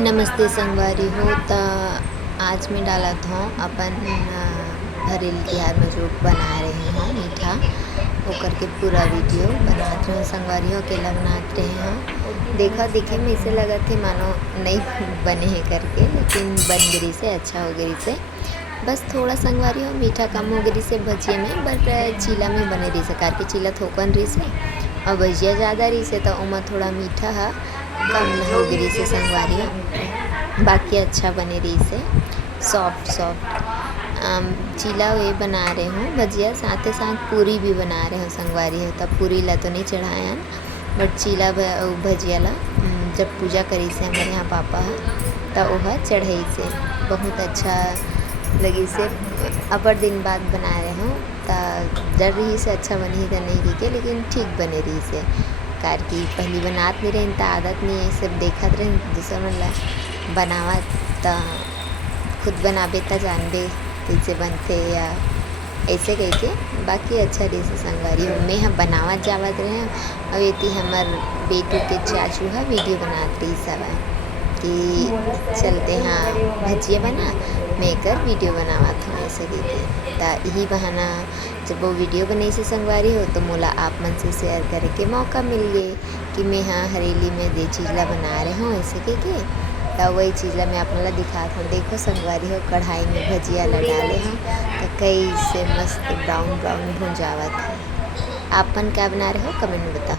नमस्ते संगवारी हो। त आज मैं डालत हूँ अपन हरेली तिहार में जो बना रहे हूँ मीठा ओकर के पूरा वीडियो बनात रहे संगवारी हो। केला बनात रहे हूँ। देखा देखे में ऐसे लगत थे मानो नहीं बने हैं करके, लेकिन बन गई से अच्छा हो गई से। बस थोड़ा संगवारी हो मीठा कम हो गई से भजिया में, बट चीला में बने रही से कार के चीला थोकन रही से और भजिया ज़्यादा रही से तो उमा थोड़ा मीठा है कम हो गई से संगवारी हो। बाकी अच्छा बने रही से सॉफ्ट चीला वे बना रहे हूँ भजिया, साथ ही साथ पूरी भी बना रहे हूँ संगवारी हो। तब पूरी ला तो नहीं चढ़ाया, बट चीला भजिया ला जब पूजा करी से हमारे यहाँ पापा है तब वह चढ़ाई से बहुत अच्छा लगी से। अपर दिन बाद बना रहे हूँ तो डर रही से अच्छा बनी तो नहीं की, लेकिन ठीक बने रही से कार की पहली बनात नहीं रही तो आदत नहीं है, सब देखत रही दूसरा मन ला बनावत तो खुद बनाबे तो जानबे कैसे बनते या ऐसे कह के। बाकी अच्छा रही से संगवारी हो। मैं हम बनावत जावत रहे और ये हमार बेटू के चाचू है वीडियो बनात रही सब कि चलते हाँ भजिया बना, मैं कर वीडियो बनावत हूँ ऐसे कहते। तो यही बहाना जब वो वीडियो बनाई से संगवारी हो तो मोला आप मन से शेयर करे के मौका मिल गए कि मैं हाँ हरेली में दे चीज़ ला बना रहे हूँ ऐसे कह के। तो वही चीज़ ला मैं अपना ला दिखाता हूँ। देखो संगवारी हो कढ़ाई में भजिया ला डाले हूँ तो कैसे मस्त ब्राउन भुंजावत है। आपन क्या बना रहे हो कमेंट में बताओ।